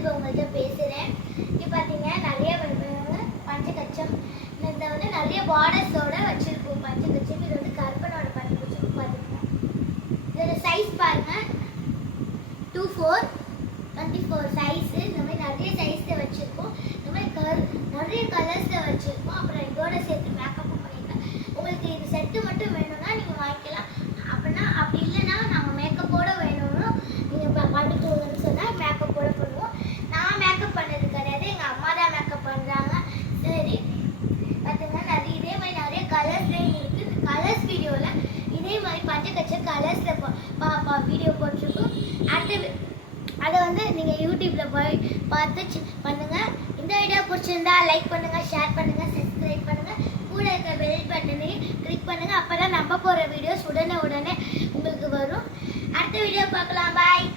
இப்போ உங்கள்கிட்ட பேசுகிறேன். இங்கே பார்த்தீங்க நிறைய பஞ்சகச்சம் இதில் வந்து நிறைய பார்டர்ஸோட வச்சுருக்கோம். பஞ்சகச்சம் இது வந்து கருப்பனோட பஞ்சகச்சம் பார்த்தீங்கன்னா இதோட சைஸ் பாருங்கள் 24, 24 சைஸு. இந்த மாதிரி நிறைய சைஸில் வச்சுருக்கோம். இந்த மாதிரி நிறைய கலர்ஸில் வச்சுருக்கோம். அப்புறம் இதோட சேர்த்து மேக்கப்பும் பண்ணியிருக்கேன். உங்களுக்கு இது செட்டு மட்டும் வேணும்னா நீங்கள் வாங்கிக்கலாம். அப்படின்னா அப்படி இல்லைன்னா நாங்கள் மேக்கப்போட வேணும்னு நீங்கள் பண்ணிக்கோங்கன்னு சொன்னால் மேக்கப்போட பண்ணுவோம். நான் மேக்கப் பண்ணது கிடையாது, எங்கள் அம்மா தான் மேக்கப் பண்ணுறாங்க. சரி பார்த்தீங்கன்னா நிறைய இதே மாதிரி நிறைய கலர்ஸ்லேயும் இருக்குது. கலர்ஸ் வீடியோவில் இதே மாதிரி பஞ்சகச்ச கலர்ஸில் வீடியோ போட்டிருக்கோம். அதை வந்து நீங்கள் யூடியூப்பில் போய் பார்த்து பண்ணுங்கள். இந்த வீடியோ பிடிச்சிருந்தா லைக் பண்ணுங்கள், ஷேர் பண்ணுங்கள், சப்ஸ்கிரைப் பண்ணுங்கள். கூட இருக்கிற பெல் பட்டனையும் கிளிக் பண்ணுங்கள். அப்போ தான் நம்ம போகிற வீடியோஸ் உடனே உங்களுக்கு வரும். அடுத்த வீடியோ பார்க்கலாம். பாய்.